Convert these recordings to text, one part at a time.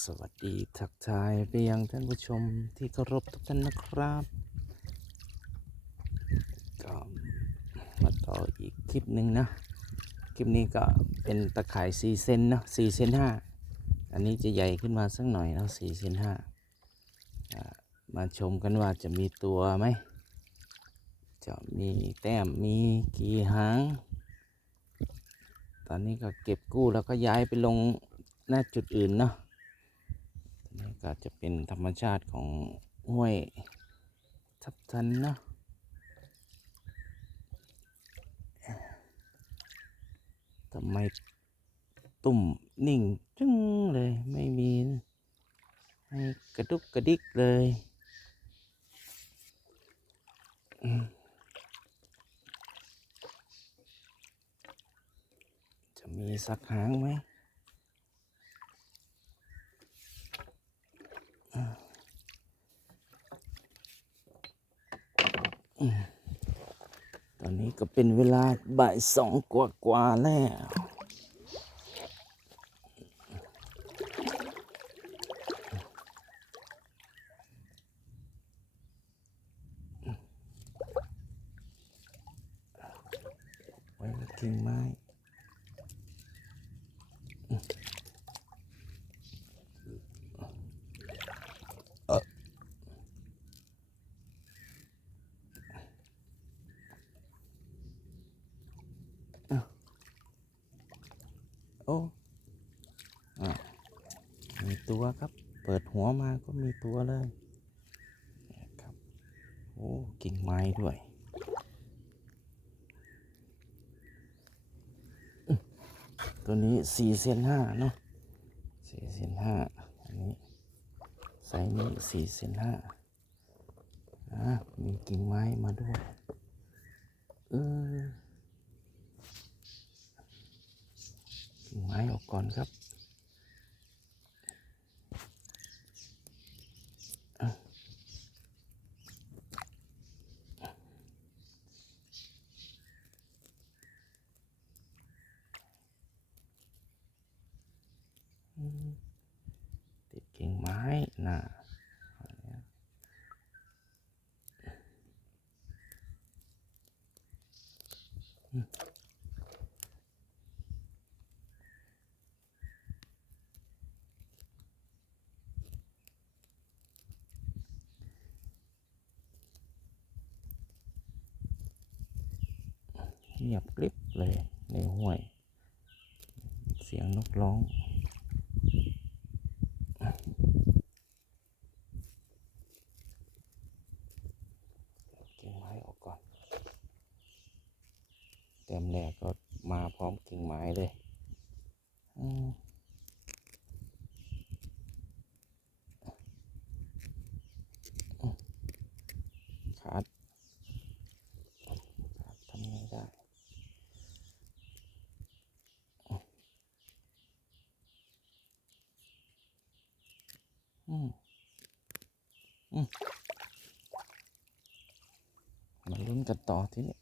สวัสดีทักทายไปยังท่านผู้ชมที่เคารพทุกท่านนะครับก็มาต่ออีกคลิปหนึ่งนะ คลิปนี้ก็เป็นตะข่าย4เซนเนาะ4เซน5อันนี้จะใหญ่ขึ้นมาสักหน่อยเนาะ4เซน5อ่ามาชมกันว่าจะมีตัวไหม จะมีแต้มมีกี่หาง ตอนนี้ก็เก็บกู้แล้วก็ย้ายไปลงหน้าจุดอื่นเนาะ ก็จะเป็นธรรมชาติของห้วยทับทันนะทำไมตุ่มนิ่งจึ้งเลยไม่มีให้กระดุกกระดิกเลยจะมีสักหางไหม ตอนนี้ก็เป็นเวลาบ่ายสองกว่ากว่าๆแล้วไว้กับกิ่งไม้เอ่ออ้าว โอ้อมีตัวครับ เปิดหัวมาก็มีตัวเลยเนี่ยครับโอ้กิ่งไม้ด้วยตัวนี้สี่เซนห้าเนาะสี่เซนห้าอันนี้ไซส์นี้สี่เซนห้าอะมีกิ่งไม้มาด้วยเออ กิ่งไม้ออกก่อนครับอะติดกิ่งไม้น่ะอันเนี้ยอืมเงียบ กริบเลยในห้วย เสียงนกร้อง กิ่งไม้ออกก่อน เต็มแรกก็มาพร้อมกิ่งไม้เลยขาดทำไงได้ อืมอืมมาลุ้นกัน ต่อทีนี้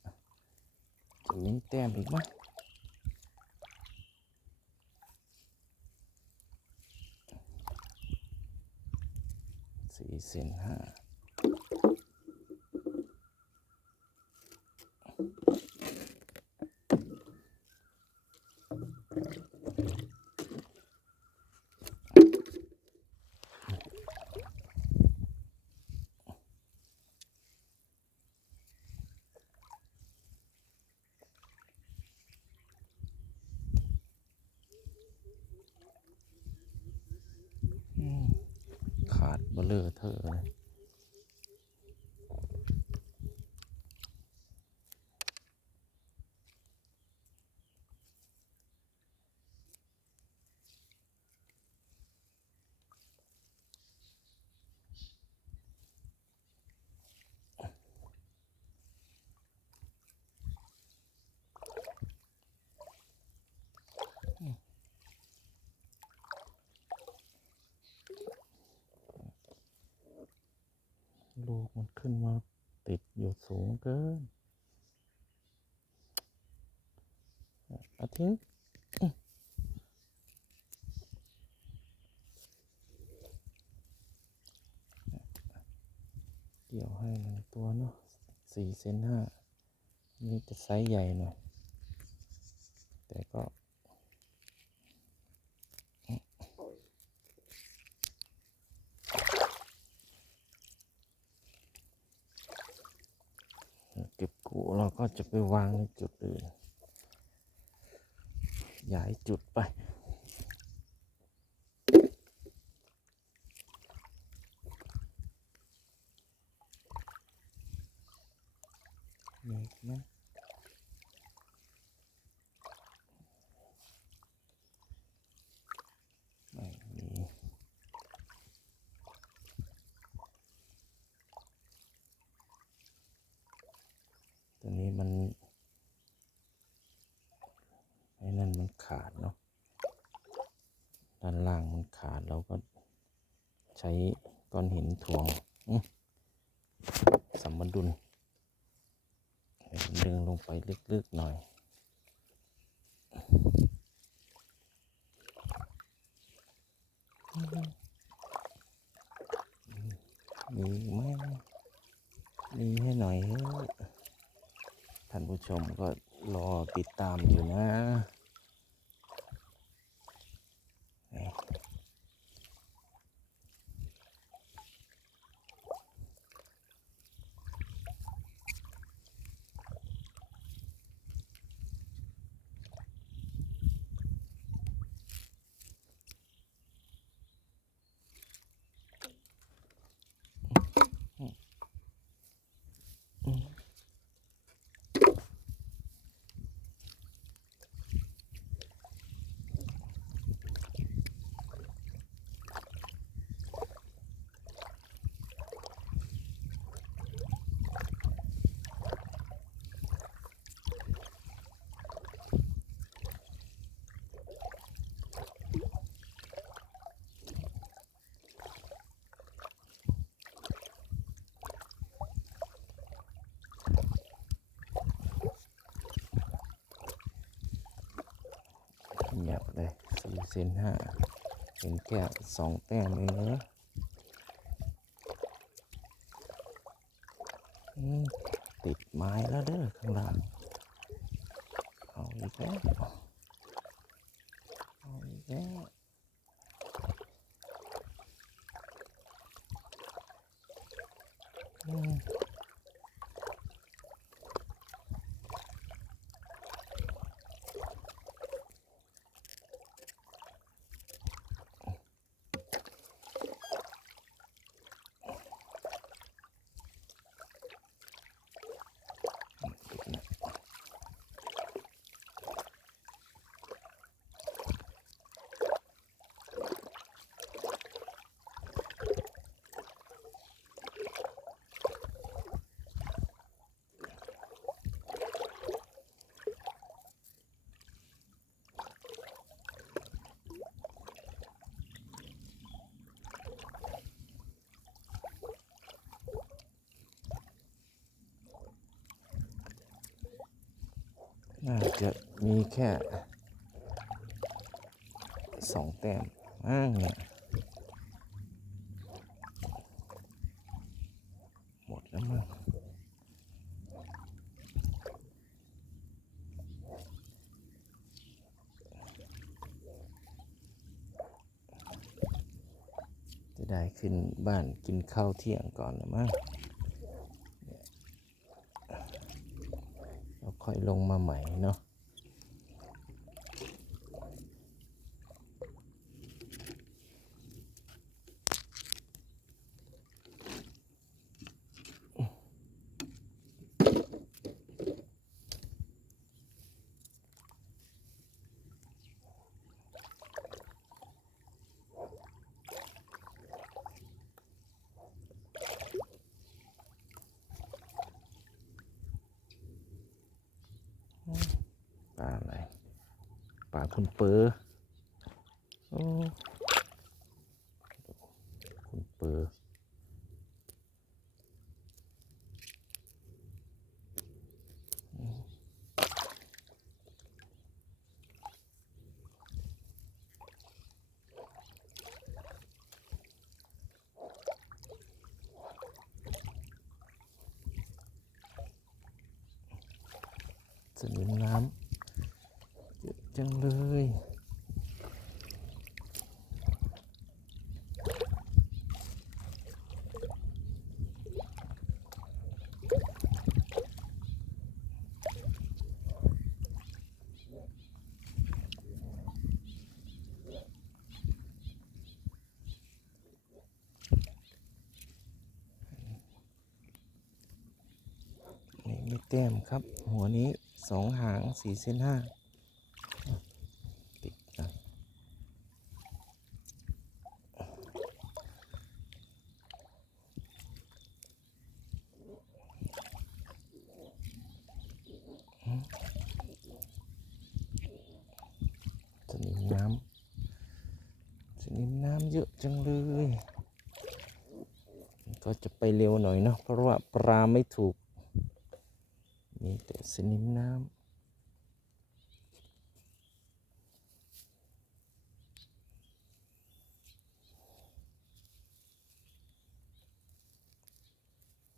จะมีแต้มอีกไหมสี่เซนห้าอืม ขาเลอเธอเลย ขึ้นมาติดอยู่สูงเกินอาทิตย์เกี่ยวให้หนึ่งตัวเนาะสี่เซนห้านี่จะไซส์ใหญ่หน่อย แต่ก็ จะไปวางในจุดอื่นย้ายจุดไป มีอีกไหมไม่มีตัวนี้มันไอ้นั่นมัน ขาดเนาะด้านล่างมันขาดเราก็ใช้ก้อนหินถ่วงสัมดุลดึงลงไปลึกๆหน่อยมีไหมมีให้หน่อยเถอะท่านผู้ชมก็รอติดตามอยู่นะ เซนห้าเห็นแค่สองแต้มเองเหรออืมติดไม้แล้วเด้อข้างล่างเอาอีกแล้ว จะมีแค่สองแต้มอ้างเนี่ยหมดแล้วมั้งจะได้ขึ้นบ้านกินข้าวเที่ยงก่อนนะมั้งแล้วค่อยลงมาใหม่เนาะ ปลาอะไร ปลาคุณเปอร์โอ้ สนิมน้ำเยอะจังเลยนี่มีแต้มครับ หัวนี้ สองหางสี่เส้นห้าติดนะอืมสนิมน้ำสนิมน้ำเยอะจังเลย ก็จะไปเร็วหน่อยเนาะเพราะว่าปลาไม่ถูก มีแต่สนิมน้ำ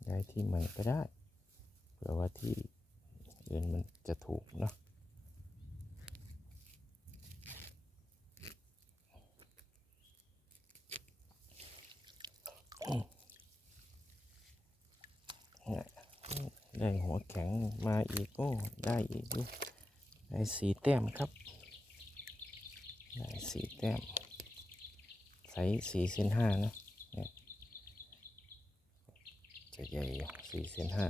ย้ายที่ใหม่ก็ได้เผื่อว่าที่อื่นมันจะถูกเนาะ ได้หัวแข็งมาอีกโอ้ได้อีกด้วยได้สีแต้มครับ ได้สีแต้ม ใส่สีเซนห้านะเนี่ยจะใหญ่สี่เซนห้า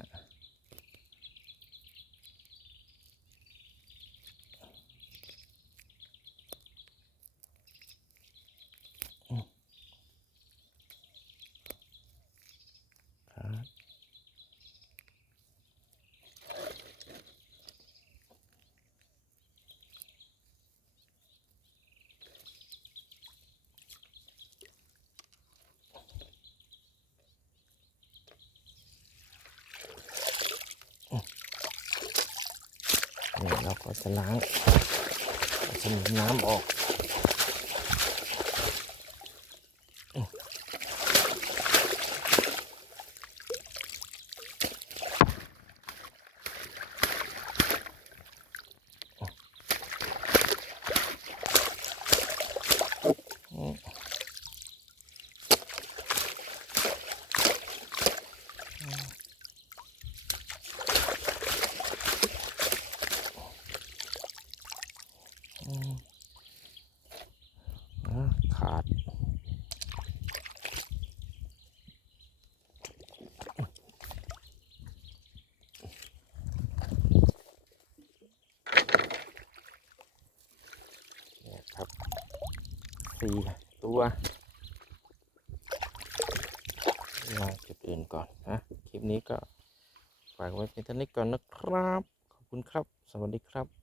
เราก็จะล้างสมุนน้ำออก สี่ตัวมาจุดอื่นก่อนนะคลิปนี้ก็ฝากไว้เป็นเท่านี้ก่อนนะครับ ขอบคุณครับ สวัสดีครับ